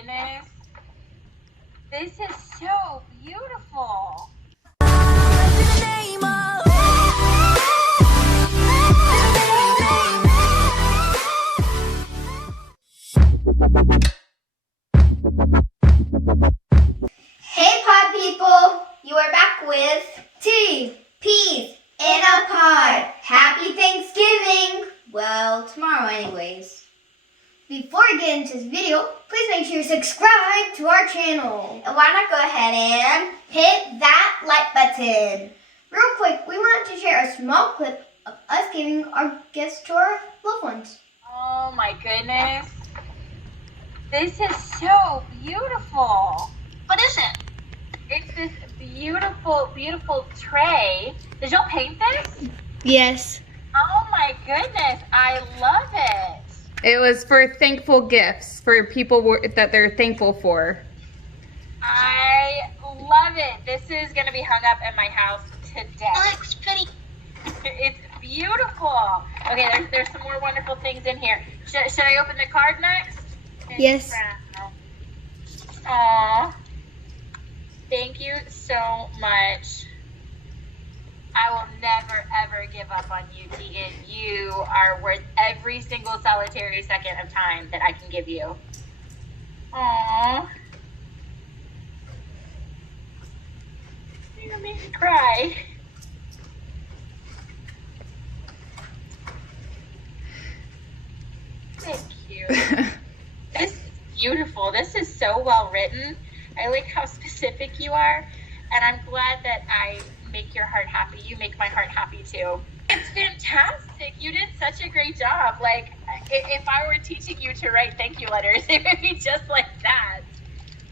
goodness. This is so beautiful. Hey pod people, you are back with Tea, Peas, in a Pod. Happy Thanksgiving! Well, tomorrow anyways. Before we get into this video, please make sure you subscribe to our channel. And why not go ahead and hit that like button. Real quick, we wanted to share a small clip of us giving our gifts to our loved ones. Oh my goodness. This is so beautiful. What is it? It's this beautiful, beautiful tray. Did y'all paint this? Yes. Oh my goodness, I love it. It was for thankful gifts for people that they're thankful for. I love it. This is going to be hung up in my house today. It looks pretty. It's beautiful. Okay, there's some more wonderful things in here. Should I open the card next? Yes. Aww. Thank you so much. I will never, ever give up on you, Tegan. You are worth every single solitary second of time that I can give you. Aww. You're gonna make me cry. Thank you. This is beautiful. This is so well written. I like how specific you are, and I'm glad that I make your heart happy. You make my heart happy too. It's fantastic. You did such a great job. Like, if I were teaching you to write thank you letters, it would be just like that.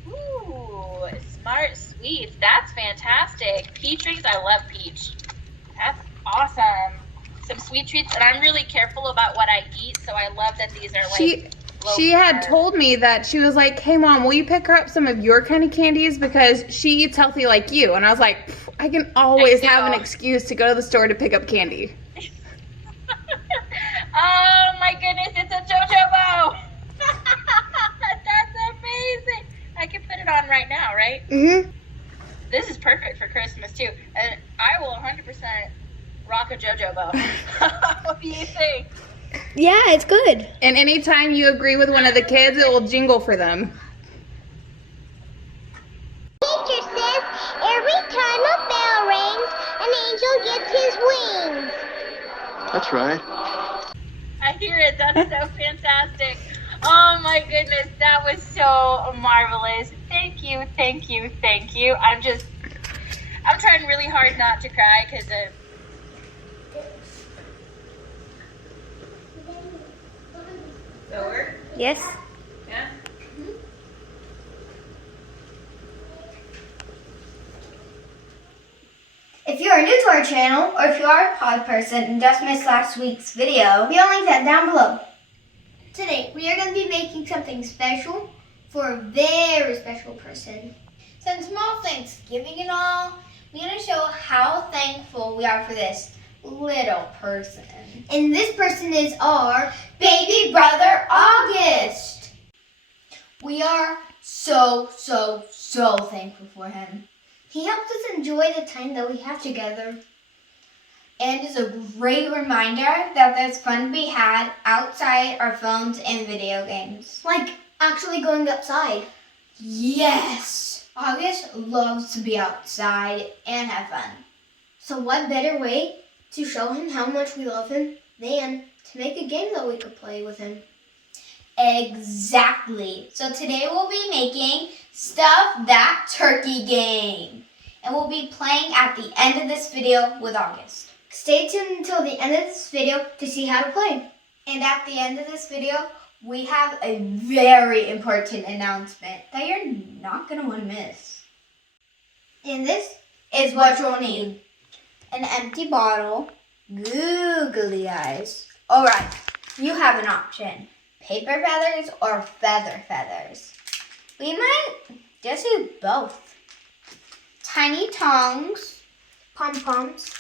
Ooh, smart sweets. That's fantastic. Peach rings. I love peach. That's awesome. Some sweet treats, and I'm really careful about what I eat, so I love that these are like She had told me that she was like, hey mom, will you pick her up some of your kind of candies because she eats healthy like you? And I was like, I can always have an excuse to go to the store to pick up candy. Oh my goodness, it's a jojobo. That's amazing. I can put it on right now, right? Mm-hmm. This is perfect for Christmas too. And I will 100% rock a jojobo. What do you think? Yeah, it's good. And anytime you agree with one of the kids, it will jingle for them. Teacher says every time a bell rings, an angel gets his wings. That's right. I hear it. That's so fantastic. Oh my goodness, that was so marvelous. Thank you, thank you, thank you. I'm trying really hard not to cry because of... Over? Yes. Yeah. If you are new to our channel, or if you are a pod person and just missed last week's video, we'll link that down below. Today, we are going to be making something special for a very special person. Since small Thanksgiving and all, we're going to show how thankful we are for this little person. And this person is our baby brother, August. We are so thankful for him. He helps us enjoy the time that we have together and is a great reminder that there's fun to be had outside our phones and video games. Like actually going outside. Yes! August loves to be outside and have fun. So what better way to show him how much we love him than to make a game that we could play with him? Exactly. So today we'll be making Stuff That Turkey game. And we'll be playing at the end of this video with August. Stay tuned until the end of this video to see how to play. And at the end of this video, we have a very important announcement that you're not going to want to miss. And this is what you'll need. An empty bottle, googly eyes. Alright, you have an option. Paper feathers or feather feathers. We might just do both. Tiny tongs, pom-poms,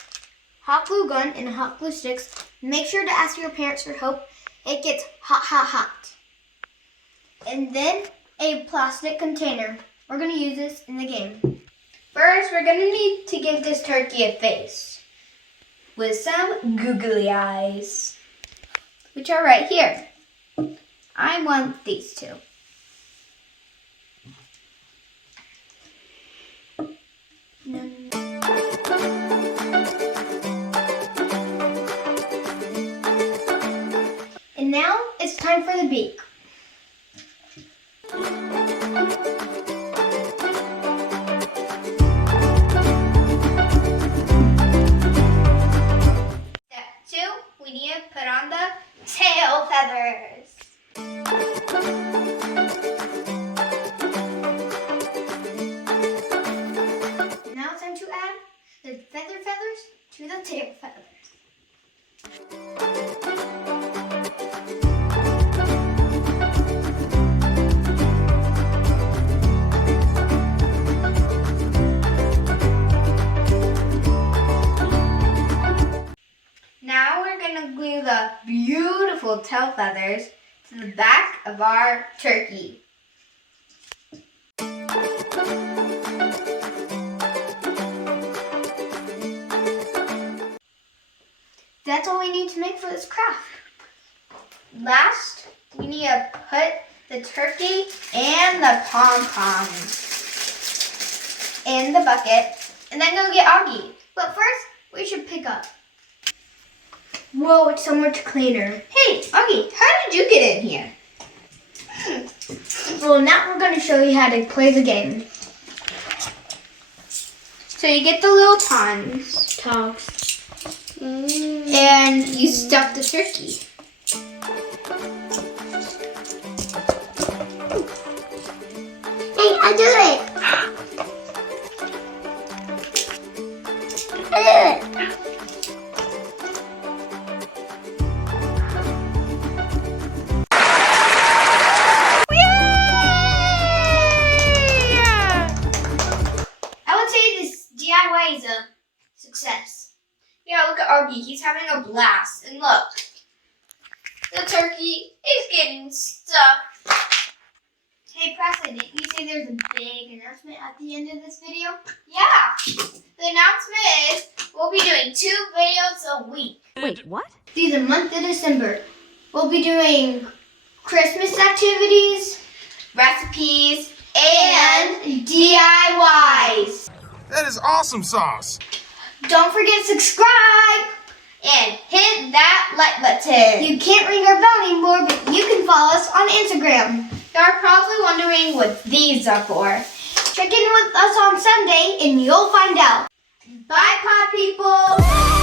hot glue gun, and hot glue sticks. Make sure to ask your parents for help. It gets hot. And then a plastic container. We're going to use this in the game. First, we're going to need to give this turkey a face with some googly eyes, which are right here. I want these two. And now it's time for the beak. Step 2, we need to put on the tail feathers. Now it's time to add the feathers to the tail feathers. Now we're going to glue the beautiful tail feathers to the back of our turkey. That's all we need to make for this craft. Last, we need to put the turkey and the pom-poms in the bucket and then go get Augie. But first, we should pick up. Whoa, it's so much cleaner. Hey, Augie, how did you get in here? Well, now we're going to show you how to play the game. So you get the little togs. And you stuff the turkey. Hey, I do it. I do it. I would say this DIY is a success. Yeah, look at Augie. He's having a blast. And look, the turkey is getting stuck. Hey, Preston, didn't you say there's a big announcement at the end of this video? Yeah. The announcement is we'll be doing 2 videos a week. Wait, what? Through the month of December. We'll be doing Christmas activities, recipes, and DIYs. That is awesome sauce. Don't forget to subscribe and hit that like button. You can't ring our bell anymore, but you can follow us on Instagram. You're probably wondering what these are for. Check in with us on Sunday and you'll find out. Bye, pod people.